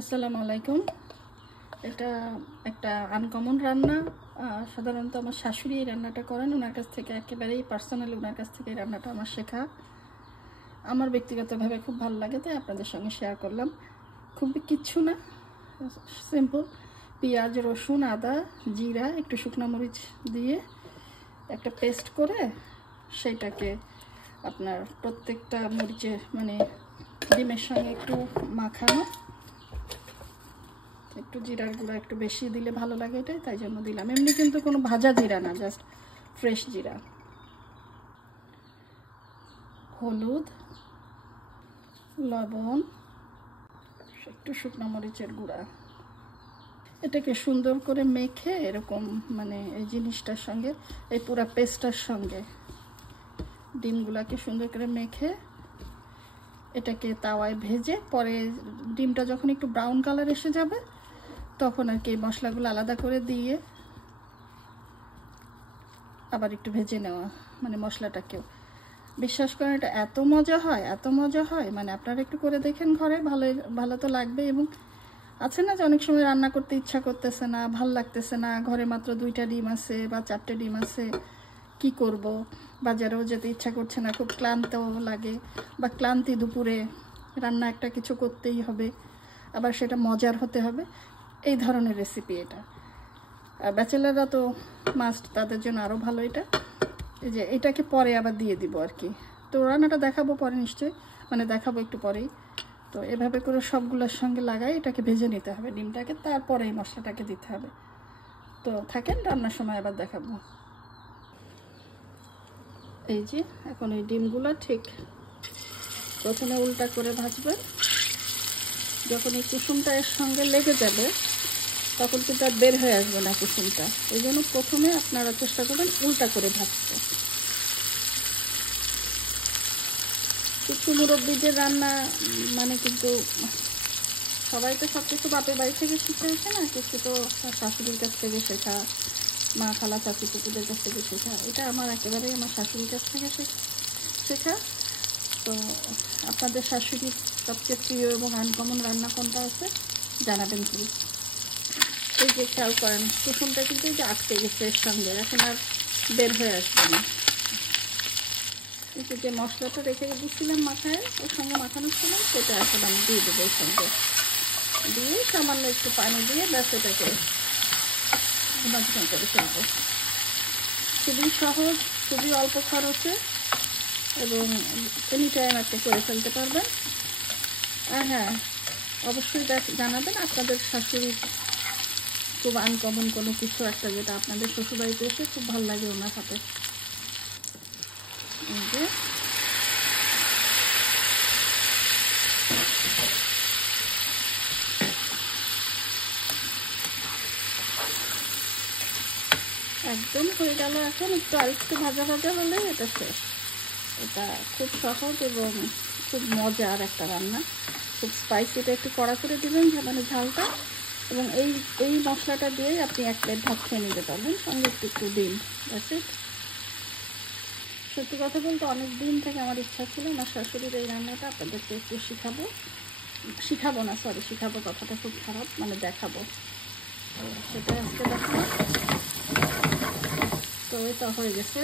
আসসালামু আলাইকুম। এটা একটা আনকমন রান্না। সাধারণত আমার শাশুড়ি এই রান্নাটা করেন, ওনার কাছ থেকে একেবারেই পার্সোনালি ওনার কাছ থেকে এই রান্নাটা আমার শেখা। আমার ব্যক্তিগতভাবে খুব ভালো লাগে, তাই আপনাদের সঙ্গে শেয়ার করলাম। খুবই কিচ্ছু না, সিম্পল পেঁয়াজ, রসুন, আদা, জিরা, একটু শুকনো মরিচ দিয়ে একটা পেস্ট করে সেইটাকে আপনার প্রত্যেকটা মরিচে মানে ডিমের সঙ্গে একটু মাখানো, একটু জিরার গুঁড়া একটু বেশি দিলে ভালো লাগে, এটাই তাই জন্য দিলাম। এমনি কিন্তু কোনো ভাজা জিরা না, জাস্ট ফ্রেশ জিরা। হলুদ, লবণ, একটু শুকনো মরিচের গুঁড়া। এটাকে সুন্দর করে মেখে এরকম মানে এই জিনিসটার সঙ্গে, এই পুরা পেস্টটার সঙ্গে ডিমগুলাকে সুন্দর করে মেখে এটাকে তাওয়ায় ভেজে, পরে ডিমটা যখন একটু ব্রাউন কালার এসে যাবে তখন আর কি এই মশলাগুলো আলাদা করে দিয়ে আবার একটু ভেজে নেওয়া, মানে মশলাটাকেও। বিশ্বাস করেন এটা এত মজা হয়, এত মজা হয়, মানে আপনারা একটু করে দেখেন ঘরে, ভালো তো লাগবে। এবং আছে না যে অনেক সময় রান্না করতে ইচ্ছা করতেছে না, ভাল লাগতেছে না, ঘরে মাত্র 2টা ডিম আছে বা 4টে ডিম আছে, কি করব, বাজারেও যেতে ইচ্ছা করছে না, খুব ক্লান্তও লাগে, বা ক্লান্তি দুপুরে রান্না একটা কিছু করতেই হবে, আবার সেটা মজার হতে হবে। এই ধরনের রেসিপি এটা। আর ব্যাচেলাররা তো মাস্ট, তাদের জন্য আরও ভালো এটা। এই যে এটাকে পরে আবার দিয়ে দিব আর কি, তো রান্নাটা দেখাবো পরে নিশ্চয়ই, মানে দেখাবো একটু পরেই। তো এভাবে করে সবগুলোর সঙ্গে লাগাই এটাকে ভেজে নিতে হবে ডিমটাকে, তারপরে এই মশলাটাকে দিতে হবে। তো থাকেন, রান্নার সময় আবার দেখাবো। এই যে এখন এই ডিমগুলো ঠিক প্রথমে উল্টা করে ভাজবেন। যখন এই কুসুমটা এর সঙ্গে লেগে যাবে তখন কিন্তু আর বের হয়ে আসবে না কুসুমটা, এই জন্য প্রথমে আপনারা চেষ্টা করবেন উল্টা করে ভাজতে। কিছু মুরব্বীদের রান্না মানে কিন্তু সবাই তো সব কিছু বাপের বাড়ি থেকে শিখে আসে না, কিছু তো শাশুড়ির কাছ থেকে শেখা, মা, খালা, চাচি, কুকুরদের কাছ থেকে শেখা। এটা আমার একেবারেই আমার শাশুড়ির কাছ থেকে শেখা। তো আপনাদের শাশুড়ির সবচেয়ে প্রিয় এবং আনকমন রান্না কোনটা আছে জানাবেন প্লিজ। এই যে খেয়াল করেন কুসুমটা কিন্তু এই যে আটকে গেছে এর সঙ্গে, এখন আর বের হয়ে আসবে না। এই যে মশলাটা রেখে দিচ্ছিলাম মাথায়, ওর সঙ্গে মাখানো ছিল, সেটা এখন আমি দিয়ে দেবো এর সঙ্গে, দিয়ে সামান্য একটু পানি দিয়ে ব্যাস এটাকে ঘুমাঝুম করে ফেলবো। খুবই সহজ, খুবই অল্প খরচে, এবং এনি টাইম আপনি করে ফেলতে পারবেন। আর হ্যাঁ, অবশ্যই জানাবেন আপনাদের শাশুড়ির খুব আনকমন কোনো কিছু একটা, যেটা আপনাদের শ্বশুরবাড়িতে এসে খুব ভালো লাগে ওনার হাতে। এই যে একদম হয়ে গেল। এখন একটু আরেকটু ভাজা ভাজা হলে এটা শেষ। এটা খুব সহজ এবং খুব মজার একটা রান্না, খুব স্পাইসি। এটা একটু কড়া করে দিবেন, মানে ঝালটা, এবং এই মশলাটা দিয়ে আপনি 1 প্লেট ভাত খেয়ে নিতে পারবেন, সঙ্গে একটু ডিম। সত্যি কথা বলতে অনেক দিন থেকে আমার ইচ্ছা ছিল আমার শাশুড়ির এই রান্নাটা আপনাদেরকে একটু শিখাবো কথাটা খুব খারাপ, মানে দেখাবো, সেটা আজকে দেখাবো। তো এটা হয়ে গেছে,